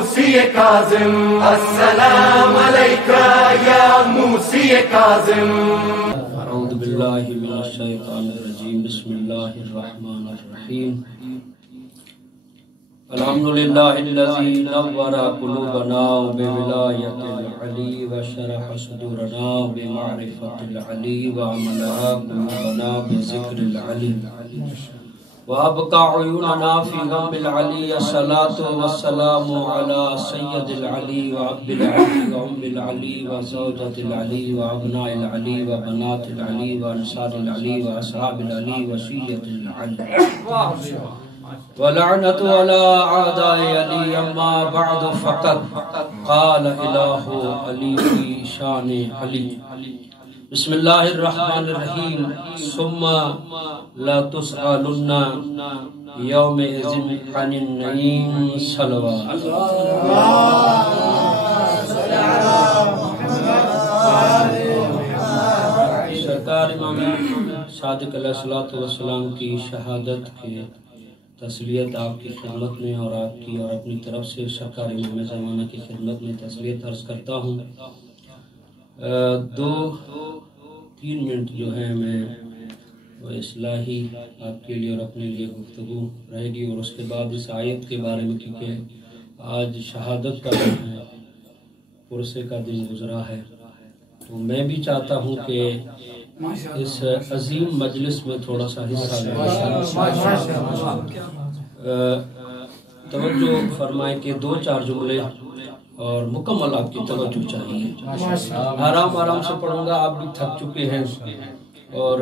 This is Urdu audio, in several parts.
موسی کاظم السلام علیکہ یا موسی کاظم اعوذ باللہ من الشیطان الرجیم بسم اللہ الرحمن الرحیم الحمدللہ الذی نور قلوبنا بولایت العلی وشرح صدورنا بمعرفت العلی وعملها قلوبنا بذکر العلی وابقى عيوننا في غم العلي الصلاة والسلام على سيد العلي وعبد العلي وأم العلي وزوجة العلي وأبناء العلي وبنات العلي وأنصار العلي وأصحاب العلي وشية العلي ولعنة على أعداء علي أما بعد فقد قال إله علي في شان علي بسم اللہ الرحمن الرحیم ثم لا تسألن یومئذ عن النعیم صلوات سرکار امام صادق علیہ السلام کی شہادت کے تسلیت آپ کی خدمت میں اور آپ کی اور اپنی طرف سے سرکار امام زمانہ کی خدمت میں تسلیت عرض کرتا ہوں۔ 2-3 منٹ جو ہے میں وہ اصلاحی آپ کے لیے اور اپنے لیے گفتگو رہے گی، اور اس کے بعد اس آیت کے بارے میں، کیونکہ آج شہادت کا دن ہے، پرسے کا دن گزرا ہے، تو میں بھی چاہتا ہوں کہ اس عظیم مجلس میں تھوڑا سا حصہ لیں۔ توجہ فرمائیں کہ 2-4 جملے اور مکمل آپ کی توجہ چاہیے۔ آرام سے پڑھوں گا، آپ بھی تھک چکے ہیں، اور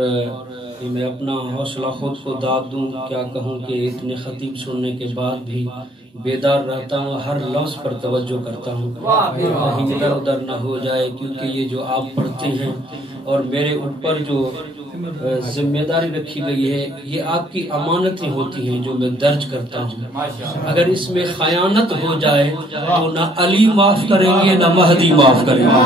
میں اپنا حوصلہ خود کو داد دوں، کیا کہوں کہ اتنے خطیب سننے کے بعد بھی بیدار رہتا ہوں، ہر لفظ پر توجہ کرتا ہوں، کہیں ادھر ادھر نہ ہو جائے، کیونکہ یہ جو آپ پڑھتے ہیں اور میرے اوپر جو ذمہ داری رکھی گئی ہے، یہ آپ کی امانتیں ہوتی ہیں جو میں درج کرتا ہوں۔ اگر اس میں خیانت ہو جائے تو نہ علی معاف کریں گے نہ مہدی معاف کریں گے۔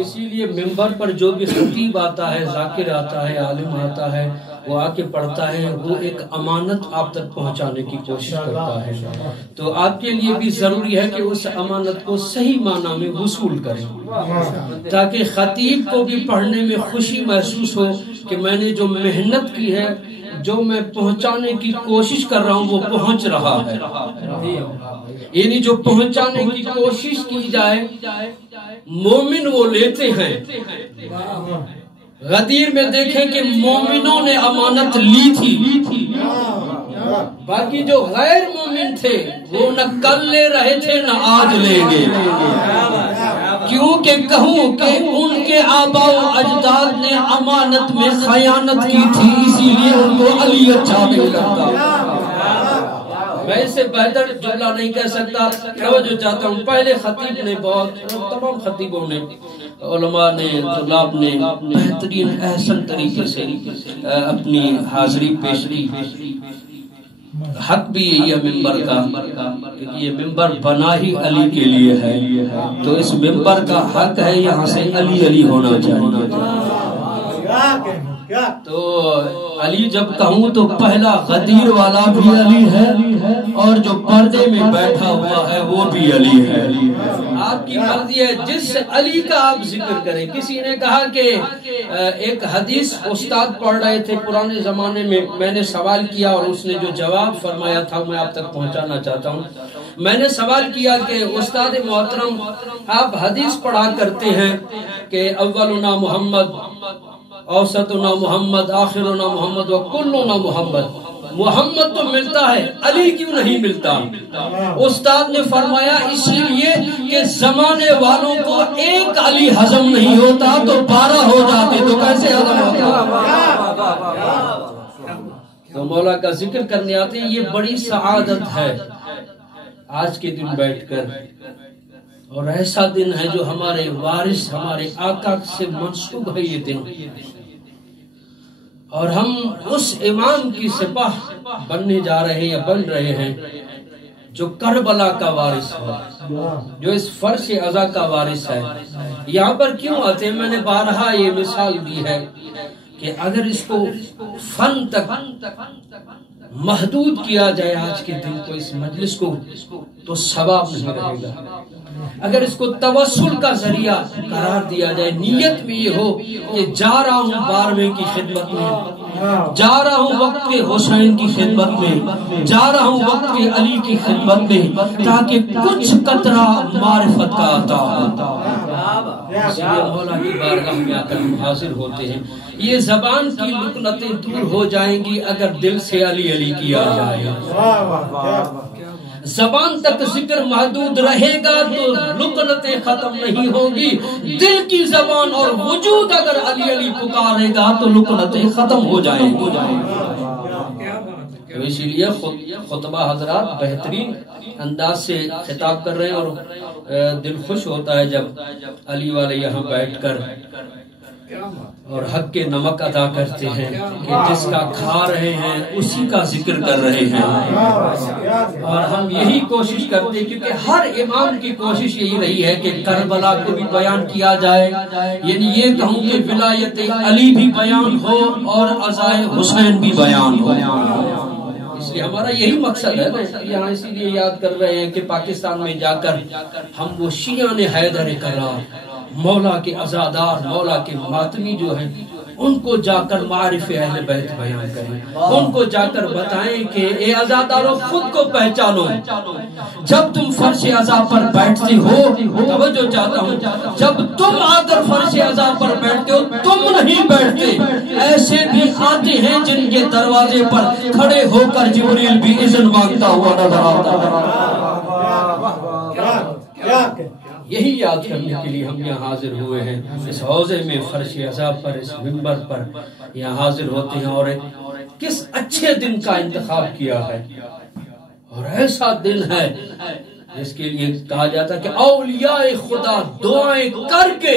اسی لیے ممبر پر جو بھی خطیب آتا ہے، ذاکر آتا ہے، عالم آتا ہے، وہ آ کے پڑھتا ہے، وہ ایک امانت آپ تک پہنچانے کی کوشش کرتا ہے، تو آپ کے لیے بھی ضروری ہے کہ اس امانت کو صحیح معنی میں وصول کریں، تاکہ خطیب کو بھی پڑھنے میں خوشی محسوس ہو کہ میں نے جو محنت کی ہے، جو میں پہنچانے کی کوشش کر رہا ہوں وہ پہنچ رہا ہے، یعنی جو پہنچانے کی کوشش کی جائے مومن وہ لیتے ہیں۔ غدیر میں دیکھیں کہ مومنوں نے امانت لی تھی، باقی جو غیر مومن تھے وہ نہ کل لے رہے تھے نہ آج لیں گے، کیونکہ کہوں کہ ان کے آباء و اجداد نے امانت میں خیانت کی تھی، اسی لیے ان کو علی اچھا نہیں لگتا۔ میں اس سے بہتر جملہ نہیں کہہ سکتا، توجہ چاہتا ہوں۔ پہلے خطیب نے بہت، تمام خطیبوں نے، علماء نے، طلاب نے بہترین احسن طریقے سے اپنی حاضری پیش کی۔ حق بھی یہی ہے ممبر کا، کیونکہ یہ ممبر بنا ہی علی کے لیے ہے، تو اس ممبر کا حق ہے یہاں سے علی علی ہونا چاہیے۔ تو علی جب کہوں تو پہلا غدیر والا بھی علی ہے، اور جو پردے میں بیٹھا ہوا ہے وہ بھی علی ہے۔ آپ کی مرضی ہے جس علی کا آپ ذکر کریں۔ کسی نے کہا کہ ایک حدیث استاد پڑھ رہے تھے پرانے زمانے میں نے سوال کیا اور اس نے جو جواب فرمایا تھا میں آپ تک پہنچانا چاہتا ہوں۔ میں نے سوال کیا کہ استاد محترم، آپ حدیث پڑھا کرتے ہیں کہ اولنا محمد، اوسطنا محمد، آخرنا محمد وکلنا محمد، محمد تو ملتا ہے، علی کیوں نہیں ملتا؟ استاد نے فرمایا اسی لیے کہ زمانے والوں کو ایک علی ہضم نہیں ہوتا تو 12 ہو جاتے، تو کیسے ہضم ہوتا؟ تو مولا کا ذکر کرنے آتے ہیں۔ یہ بڑی سعادت ہے آج کے دن بیٹھ کر، اور ایسا دن ہے جو ہمارے وارث، ہمارے آقا سے منسوب ہے یہ دن، اور ہم اس امام کی سپاہ بننے جا رہے ہیں یا بن رہے ہیں جو کربلا کا وارث ہے، جو اس فرش عزا کا وارث ہے۔ یہاں پر کیوں آتے ہیں؟ میں نے بارہا یہ مثال دی ہے کہ اگر اس کو فن تک محدود کیا جائے آج کے دن کو، اس مجلس کو، تو ثواب نہیں رہے گا۔ اگر اس کو توسل کا ذریعہ قرار دیا جائے، نیت میں یہ ہو کہ جا رہا ہوں 12ویں کی خدمت میں، جا رہا ہوں وقت کے حسین کی خدمت میں، جا رہا ہوں وقت کے علی کی خدمت میں، تاکہ کچھ قطرہ معرفت کا عطا ہوتا۔ اس لیے مولا کی بارگاہ میں آ کر ہم حاضر ہوتے ہیں۔ یہ زبان کی لکنتیں دور ہو جائیں گی اگر دل سے علی علی کیا جائے۔ زبان تک ذکر محدود رہے گا تو لکنتیں ختم نہیں ہوگی، دل کی زبان اور وجود اگر علی علی پکارے گا تو لکنتیں ختم ہو جائیں گی۔ اسی لیے خطبہ حضرات بہترین انداز سے خطاب کر رہے ہیں، اور دل خوش ہوتا ہے جب علی والے یہاں بیٹھ کر اور حق کے نمک ادا کرتے ہیں کہ جس کا کھا رہے ہیں اسی کا ذکر کر رہے ہیں۔ اور ہم یہی کوشش کرتے ہیں، کیونکہ ہر امام کی کوشش یہی رہی ہے کہ کربلا کو بھی بیان کیا جائے، یعنی یہ کہوں کہ ولایت علی بھی بیان ہو اور عزائے حسین بھی بیان ہو۔ اس لیے ہمارا یہی مقصد ہے۔ یہاں اسی لیے یاد کر رہے ہیں کہ پاکستان میں جا کر ہم وہ شیعان حیدر کرار، مولا کے عزادار، مولا کے ماتمی جو ہیں، ان کو جا کر معارف اہل بیت بیان کریں، ان کو جا کر بتائیں کہ اے عزاداروں خود کو پہچانو، جب تم فرش عزا پر بیٹھتے ہو، توجہ چاہتا ہوں، جب تم آ کر فرش عزا پر بیٹھتے ہو تم نہیں بیٹھتے، ایسے بھی آتے ہیں جن کے دروازے پر کھڑے ہو کر جبریل بھی اذن مانگتا ہوا نظر آتا۔ یہی یاد کرنے کے لیے ہم یہاں حاضر ہوئے ہیں، اس حوضے میں فرش عزا پر، اس منبر پر یہاں حاضر ہوتے ہیں، اور کس اچھے دن کا انتخاب کیا ہے، اور ایسا دن ہے جس کے لیے کہا جاتا ہے کہ اولیاء خدا دعائیں کر کے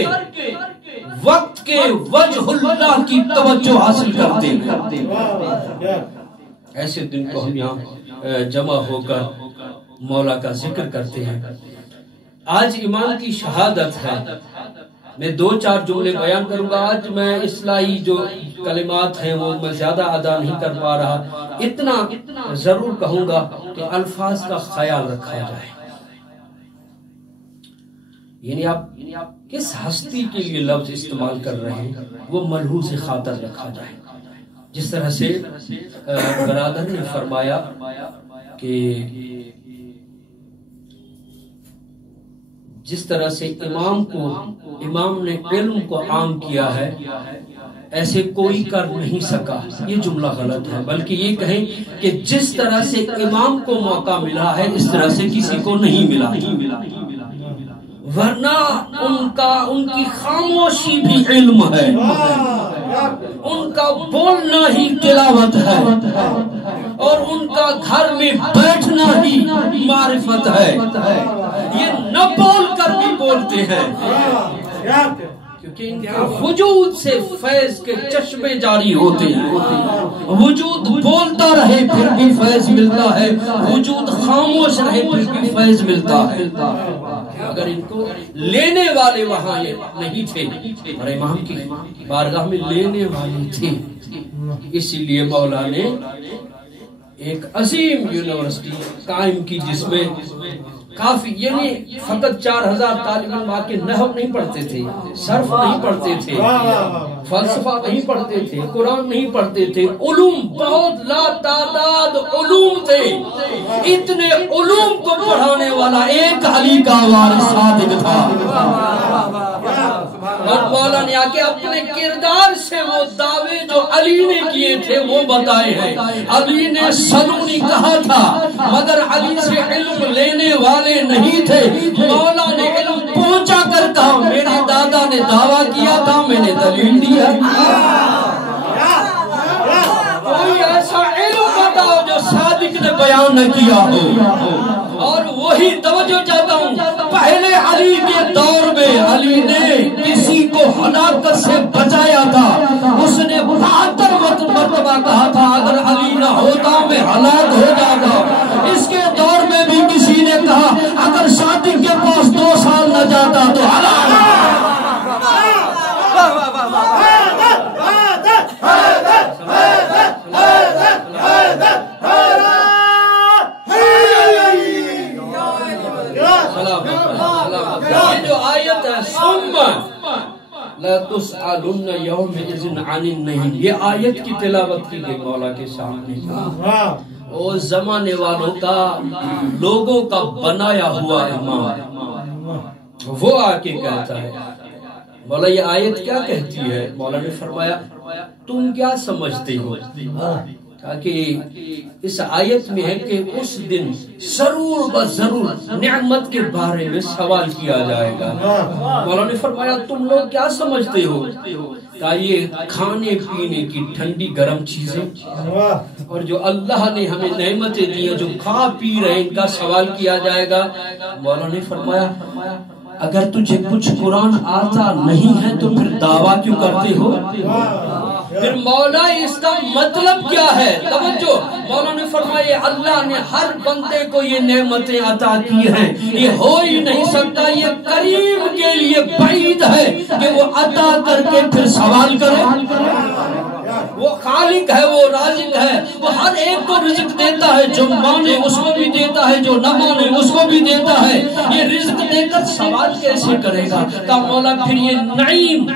وقت کے وجہ اللہ کی توجہ حاصل کرتے ہیں۔ ایسے دن کو ہم یہاں جمع ہو کر مولا کا ذکر کرتے ہیں۔ آج امام کی شہادت ہے، میں 2-4 جملے بیان کروں گا۔ آج میں اصلاحی جو کلمات ہیں وہ میں زیادہ ادا نہیں کر پا رہا، اتنا ضرور کہوں گا کہ الفاظ کا خیال رکھا جائے، یعنی آپ کس ہستی کے لیے لفظ استعمال کر رہے ہیں وہ ملحوظ خاطر رکھا جائے۔ جس طرح سے برادر نے فرمایا کہ جس طرح سے امام نے علم کو عام کیا ہے، ایسے کوئی کر نہیں سکا، یہ جملہ غلط ہے، بلکہ یہ کہیں کہ جس طرح سے امام کو موقع ملا ہے اس طرح سے کسی کو نہیں ملا، ورنہ ان کی خاموشی بھی علم ہے، ان کا بولنا ہی تلاوت ہے، اور ان کا گھر میں بیٹھنا ہی معرفت ہے۔ یہ نہ بول کر بھی بولتے ہیں، کیونکہ ان کے وجود سے فیض کے چشمے جاری ہوتے ہیں۔ وجود بولتا رہے پھر بھی فیض ملتا ہے، وجود خاموش رہے پھر بھی فیض ملتا ہے۔ اگر ان کو لینے والے وہاں نہیں تھے، اور امام کی بارگاہ میں لینے والے تھے، اسی لیے مولا نے ایک عظیم یونیورسٹی قائم کی جس میں کافی، یعنی فقط 4000 طالب علم آ کے نحو نہیں پڑھتے تھے، صرف نہیں پڑھتے تھے، فلسفہ نہیں پڑھتے تھے، قرآن نہیں پڑھتے تھے، علوم بہت لا تعداد علوم تھے۔ اتنے علوم کو پڑھانے والا ایک علی کا وارث صادق تھا، اور مولا نے آکے اپنے کردار سے وہ دعوے جو علی نے کیے تھے وہ بتائے ہیں۔ علی نے سلونی کہا تھا، مگر علی سے علم لینے والے نہیں تھے۔ مولا نے علم پہنچا کر کہا، میرے دادا نے دعویٰ کیا تھا، میں نے دلیل دیا۔ کوئی ایسا علم بتاؤ جو صادق نے بیان نہ کیا ہو۔ اور وہی توجہ چاہتا ہوں، پہلے علی کے دور میں علی نے کسی کو ہلاکت سے بچایا تھا، اس نے 72 مرتبہ کہا تھا اگر علی نہ ہوتا میں ہلاک ہو جاتا۔ اس کے دور میں بھی کسی نے کہا اگر صادق کے پاس 2 سال نہ جاتا تو ہلاک۔ یہ جو آیت ہے ثم لا تسألن یومئذ عن النعیم، یہ آیت کی تلاوت کی گئی مولا کے سامنے. وہ زمانے والوں کا، لوگوں کا بنایا ہوا امام وہ آ کے کہتا ہے مولا یہ آیت کیا کہتی ہے؟ مولا نے فرمایا تم کیا سمجھتے ہو؟ تاکہ اس آیت میں ہے کہ اس دن ضرور بضرور نعمت کے بارے میں سوال کیا جائے گا. مولا نے فرمایا تم لوگ کیا سمجھتے ہو؟ کہ یہ کھانے پینے کی ٹھنڈی گرم چیزیں اور جو اللہ نے ہمیں نعمتیں دی ہیں جو کھا پی رہے ہیں ان کا سوال کیا جائے گا. مولا نے فرمایا اگر تجھے کچھ قرآن آتا نہیں ہے تو پھر دعویٰ کیوں کرتے ہو؟ پھر مولا اس کا مطلب کیا ہے؟ توجہ، مولا نے فرمایا اللہ نے ہر بندے کو یہ نعمتیں عطا کی ہیں، یہ ہو ہی نہیں سکتا، یہ کریم کے لیے بعید ہے کہ وہ عطا کر کے پھر سوال کرے. وہ خالق ہے، وہ رازق ہے، وہ ہر ایک کو رزق دیتا ہے، جو مانے اس کو بھی دیتا ہے، جو نہ مانے اس کو بھی دیتا ہے. یہ رزق دے کر سوال کیسے کرے گا؟ کہ مولا پھر یہ نعیم،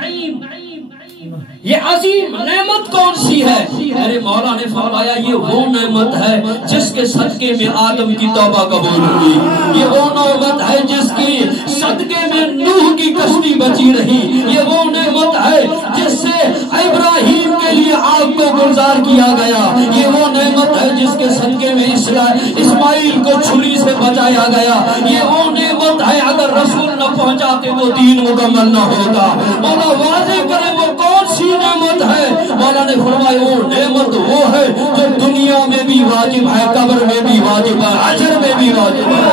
یہ عظیم نعمت کون سی ہے؟ میرے مولا نے فرمایا یہ وہ نعمت ہے جس کے صدقے میں آدم کی توبہ قبول ہوئی، یہ وہ نعمت ہے جس کی صدقے میں نوح کی کشتی بچی رہی، یہ وہ نعمت ہے جس سے ابراہیم کے لیے آگ کو گلزار کیا گیا، یہ وہ نعمت ہے جس کے صدقے میں اسماعیل کو چھری سے بچایا گیا، یہ وہ نعمت ہے اگر رسول نہ پہنچاتے تو دین مکمل نہ ہوتا. مولا واضح کرے وہ کون سی نعمت ہے؟ مولا نے فرمایا وہ نعمت وہ ہے جو دنیا میں بھی واجب ہے، قبر میں بھی واجب ہے، اجر میں بھی واجب ہے.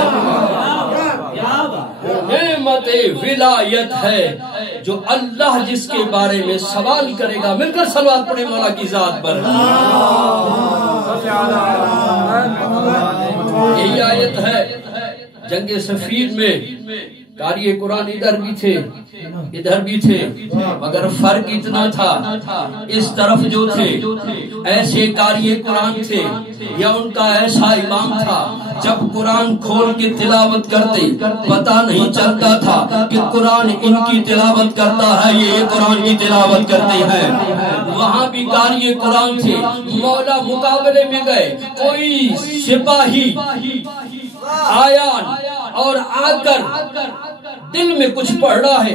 نعمت ولایت ہے جو اللہ جس کے بارے میں سوال کرے گا. مل کر صلوات پڑھیں مولا کی ذات پر. یہی آیت ہے جنگ صفین میں قاری قرآن ادھر بھی تھے ادھر بھی تھے، مگر فرق اتنا تھا اس طرف جو تھے ایسے قاری قرآن تھے یا ان کا ایسا امام تھا جب قرآن کھول کے تلاوت کرتے پتہ نہیں چلتا تھا کہ قرآن ان کی تلاوت کرتا ہے یہ قرآن کی تلاوت کرتے ہیں. وہاں بھی قاری قرآن تھے. مولا مقابلے میں گئے، کوئی سپاہی آیا اور آ کر دل میں کچھ پڑھ رہا ہے،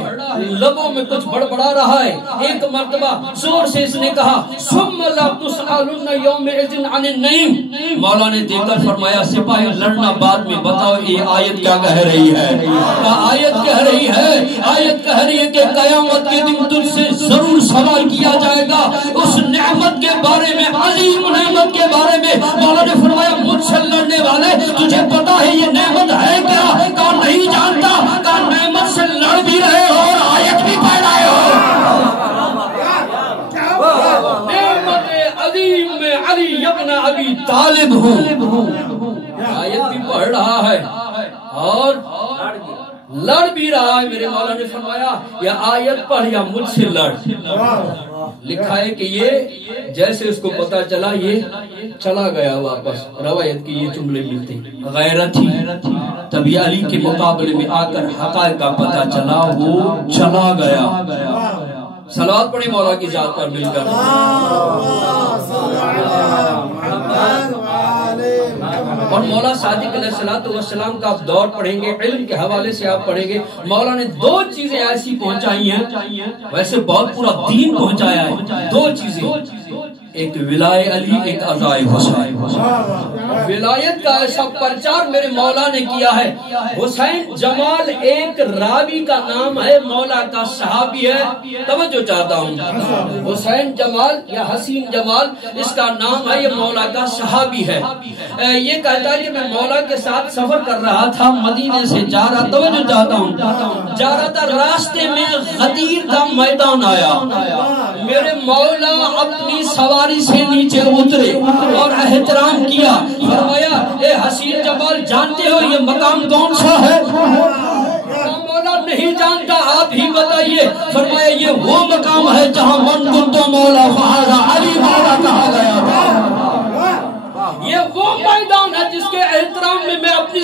لبوں میں کچھ بڑبڑا رہا ہے. ایک مرتبہ زور سے اس نے کہا ثم لا تسألن یومئذ عن النعیم. مولا نے دیکھ کر فرمایا سپاہی لڑنا بعد میں، بتاؤ یہ آیت کیا کہہ رہی ہے؟ آیت کہہ رہی ہے کہ قیامت کے دن تجھ سے ضرور سوال کیا جائے گا اس نعمت کے بارے میں، عظیم نعمت کے بارے میں. مولا نے فرمایا مجھ سے لڑنے والے تجھے پتا ہے یہ نعمت ہے کیا؟ کون نہیں جانتا؟ کون نعمت سے لڑ بھی رہے ہو اور آیت بھی پڑھ رہے ہو. نعمت عظیم میں علی ابن ابی طالب ہوں، آیت بھی پڑھ رہا ہے اور لڑ بھی رہا ہے. میرے مولا نے فرمایا یا آیت پڑھ یا مجھ سے لڑ. لکھا ہے کہ یہ جیسے اس کو پتا چلا یہ چلا گیا واپس. روایت کی یہ جملے ملتے غیرت ہی تبھی علی کے مقابلے میں آ کر حقائق کا پتا چلا وہ چلا گیا. صلوات پڑھی مولا کی ذات پر مل کر. اور مولا صادق علیہ السلام کا آپ دور پڑھیں گے، علم کے حوالے سے آپ پڑھیں گے. مولا نے دو چیزیں ایسی پہنچائی ہیں، ویسے بہت پورا دین پہنچایا ہے. دو چیزیں، ایک ولائے علی، ایک عزائے حسین. ولایت کا ایسا پرچار میرے مولا نے کیا ہے. حسین جمال ایک راوی کا نام ہے، مولا کا صحابی ہے. توجہ چاہتا ہوں، حسین جمال یا حسین جمال اس کا نام ہے، یہ مولا کا صحابی ہے. یہ کہتا ہے کہ میں مولا کے ساتھ سفر کر رہا تھا، مدینے سے جا رہا، توجہ چاہتا ہوں، جا رہا تھا، راستے میں غدیر کا میدان آیا. میرے مولا اپنی سواری سے نیچے اترے اور احترام کیا. فرمایا اے حسین جمال جانتے ہو یہ مقام کون سا ہے؟ مولا نہیں جانتا، آپ ہی بتائیے. فرمایا یہ وہ مقام ہے جہاں من کنتو مولا فہذا علی مولا کہا گیا تھا. یہ وہ میدان ہے جس کے احترام میں میں اپنی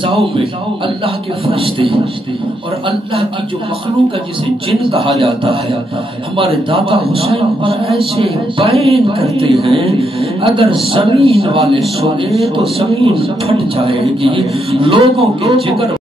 فضاؤں میں اللہ کے فرشتے اور اللہ کی جو مخلوق ہے جسے جن کہا جاتا ہے ہمارے داتا حسین پر ایسے بیان کرتے ہیں اگر زمین والے سنے تو زمین پھٹ جائے گی، لوگوں کے جگر